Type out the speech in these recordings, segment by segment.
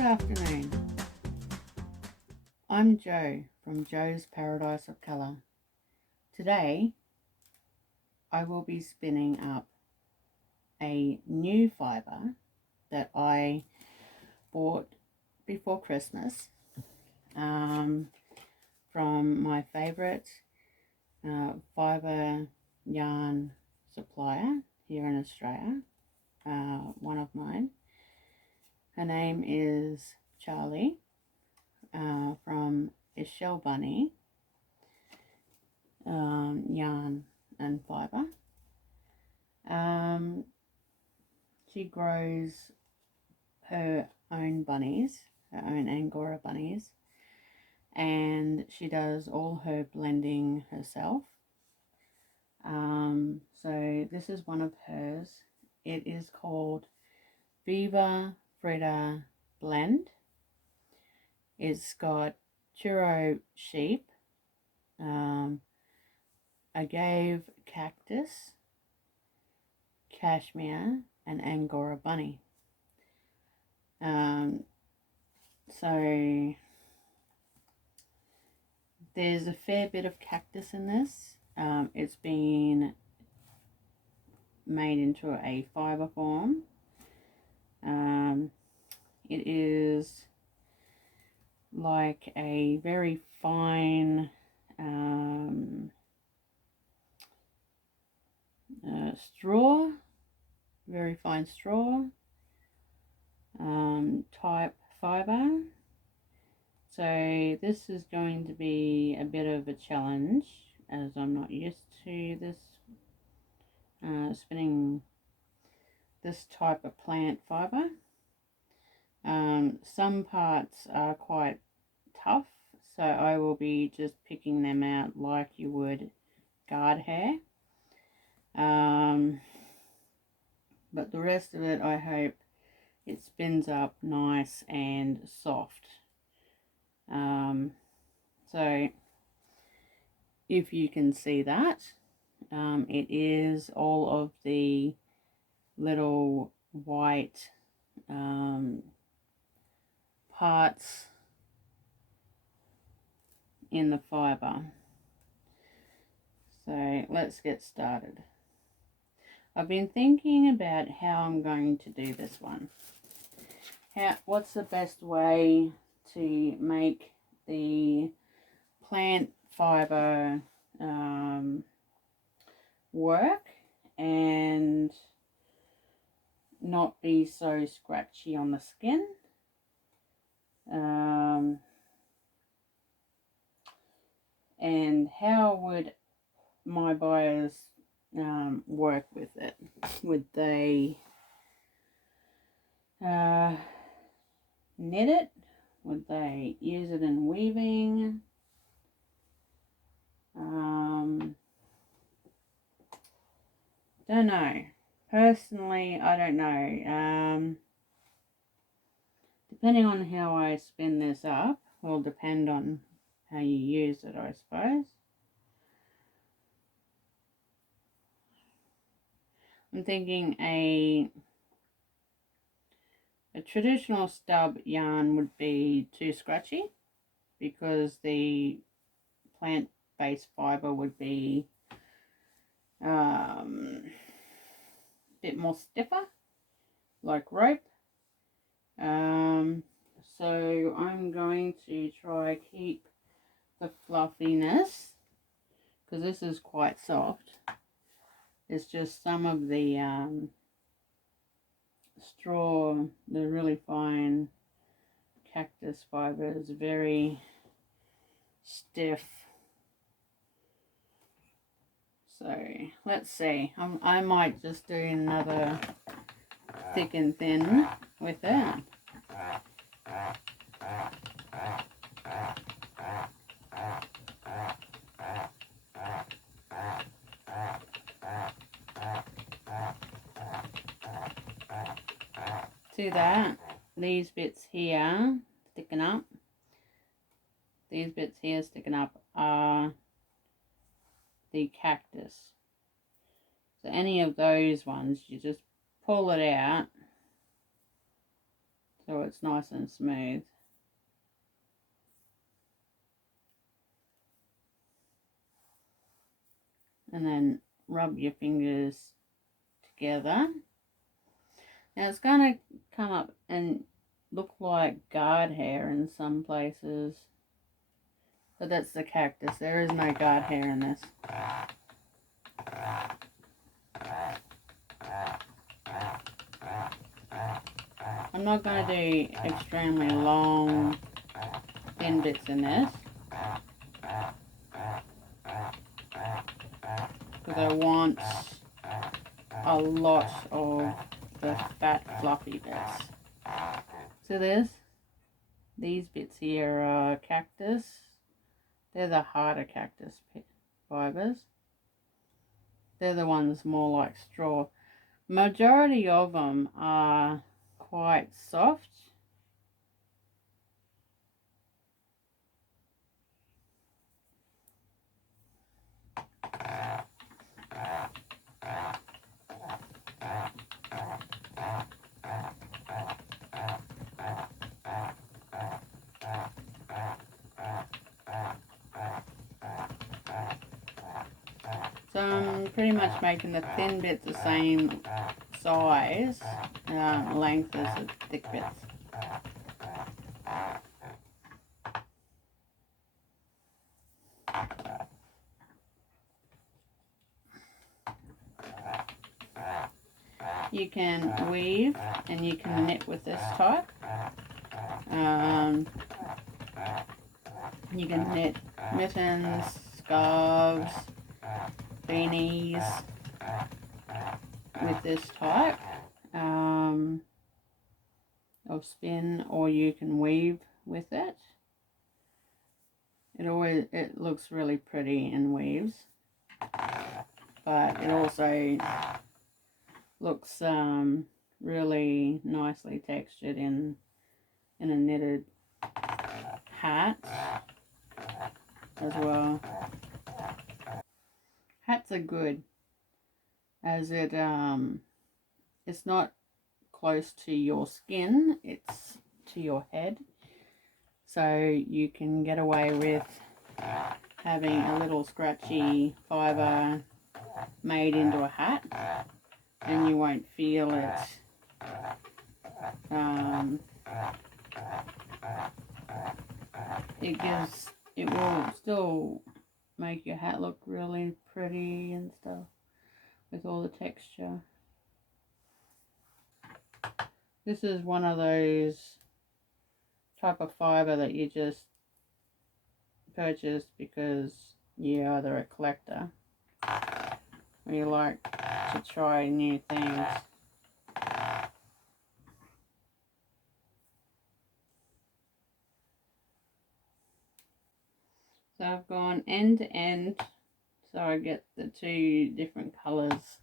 Good afternoon. I'm Jo from Jo's Paradise of Colour. Today I will be spinning up a new fibre that I bought before Christmas from my favourite fibre yarn supplier here in Australia, one of mine. Her name is Charlie from Shell Bunny Yarn and Fibre. She grows her own bunnies, her own Angora bunnies, and she does all her blending herself. So this is one of hers. It is called Viva Frida Blend. It's got churro sheep, agave cactus, cashmere, and Angora bunny. So there's a fair bit of cactus in this. It's been made into a fibre form. It is like a very fine straw, very fine straw type fibre. So this is going to be a bit of a challenge, as I'm not used to this spinning this type of plant fibre. Some parts are quite tough, so I will be just picking them out like you would guard hair. But the rest of it, I hope it spins up nice and soft. So if you can see that, it is all of the little white parts in the fibre. So let's get started. I've been thinking about how I'm going to do this one. What's the best way to make the plant fibre work and not be so scratchy on the skin. And how would my buyers work with it? Would they knit it? Would they use it in weaving? Don't know. Personally, I don't know. Depending on how I spin this up will depend on how you use it, I suppose. I'm thinking a traditional stub yarn would be too scratchy because the plant-based fibre would be a bit more stiffer, like rope. So I'm going to try keep the fluffiness, because this is quite soft. It's just some of the straw, the really fine cactus fibre is very stiff. So let's see. I might just do another thick and thin with it. See that? These bits here sticking up. These bits here sticking up are the cactus. So any of those ones, you just pull it out. so it's nice and smooth. And then rub your fingers together. Now it's going to come up and look like guard hair in some places, but that's the cactus. There is no guard hair in this. I'm not going to do extremely long thin bits in this, because I want a lot of the fat fluffy bits. So these bits here are cactus. They're the harder cactus fibres. They're the ones more like straw. Majority of them are quite soft. So I'm pretty much making the thin bits the same size, length as the thick bits. You can weave and you can knit with this type. You can knit mittens, scarves, beanies with this type of spin, or you can weave with it. It looks really pretty in weaves, but it also looks really nicely textured in a knitted hat as well. Hats are good, as it's not close to your skin, it's to your head, so you can get away with having a little scratchy fibre made into a hat, and you won't feel it. It will still make your hat look really pretty and stuff with all the texture. This is one of those type of fibre that you just purchase because you're either a collector or you like to try new things. So I've gone end to end so I get the two different colours.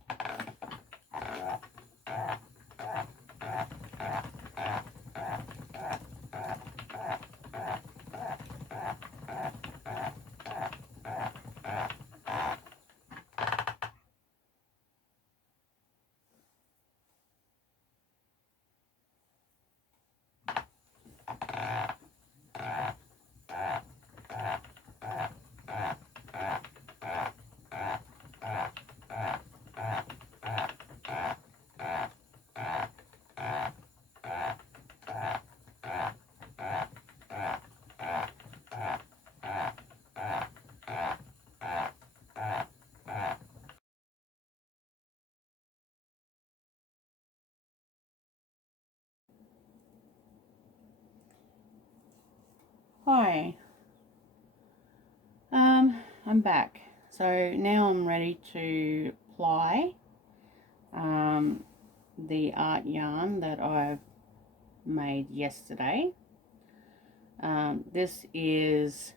Hi, I'm back. So now I'm ready to ply the art yarn that I've made yesterday. This is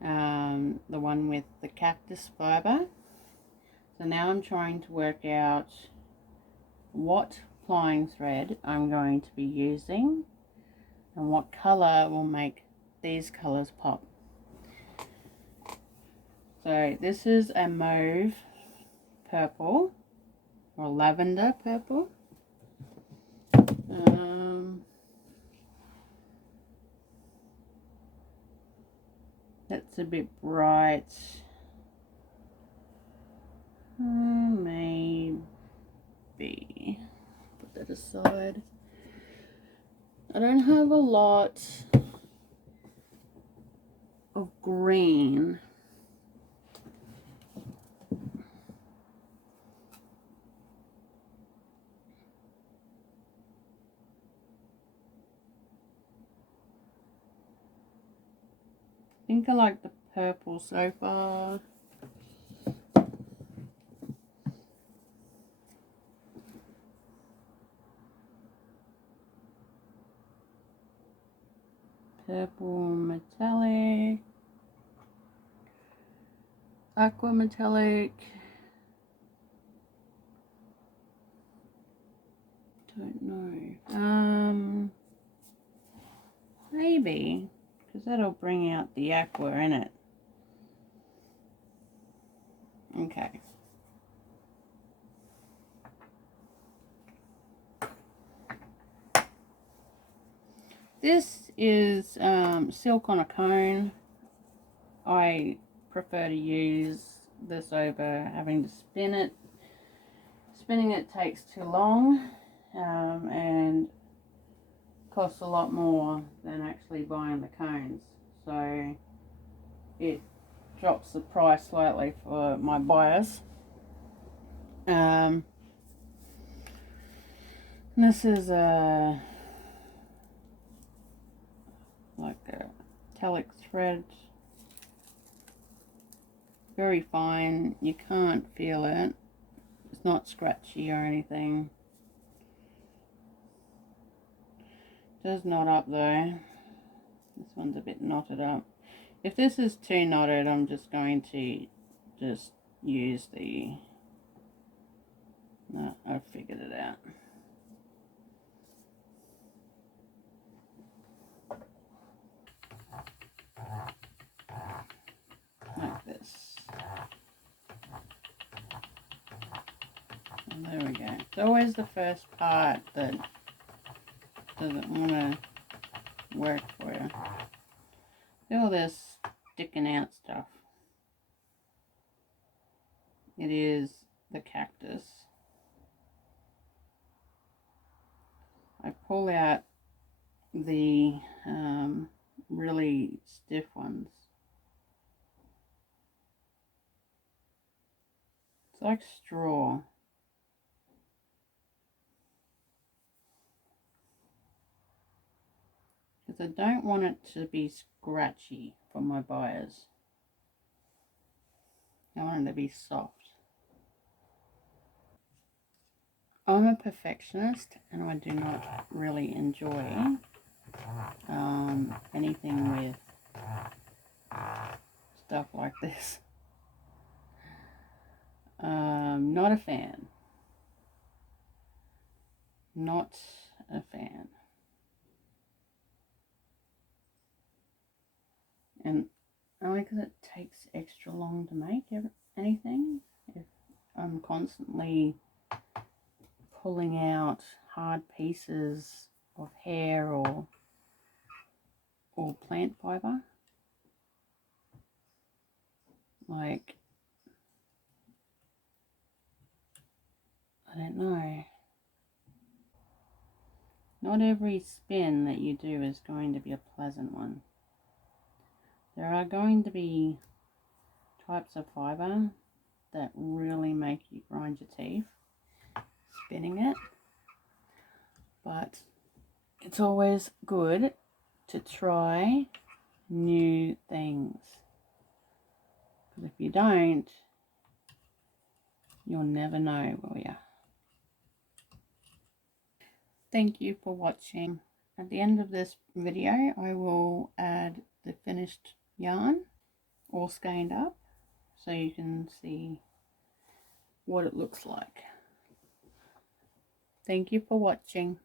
the one with the cactus fibre. So now I'm trying to work out what plying thread I'm going to be using and what colour will make these colours pop. So this is a mauve purple or lavender purple. That's a bit bright. Maybe. Put that aside. I don't have a lot of green. I think I like the purple so far. Purple metallic. Aqua metallic. Don't know. Maybe. Because that'll bring out the aqua in it. Okay. This is silk on a cone. I prefer to use this over having to spin it. Spinning it takes too long and costs a lot more than actually buying the cones. So it drops the price slightly for my buyers. This is a like a metallic thread, very fine. You can't feel it. It's not scratchy or anything. Does knot up though. This one's a bit knotted up. If this is too knotted, I'm just going to use the... No, I've figured it out. Like this. And there we go. It's always the first part that doesn't want to work for you. See all this sticking out stuff. It is the cactus. I pull out the really stiff ones. It's like straw. Because I don't want it to be scratchy for my buyers. I want it to be soft. I'm a perfectionist and I do not really enjoy anything with stuff like this. Not a fan. Not a fan. And only because it takes extra long to make anything. If I'm constantly pulling out hard pieces of hair or plant fiber, like, I don't know. Not every spin that you do is going to be a pleasant one. There are going to be types of fiber that really make you grind your teeth spinning it, but it's always good to try new things, because if you don't, you'll never know, will you? Thank you for watching. At the end of this video I will add the finished yarn all skeined up so you can see what it looks like. Thank you for watching.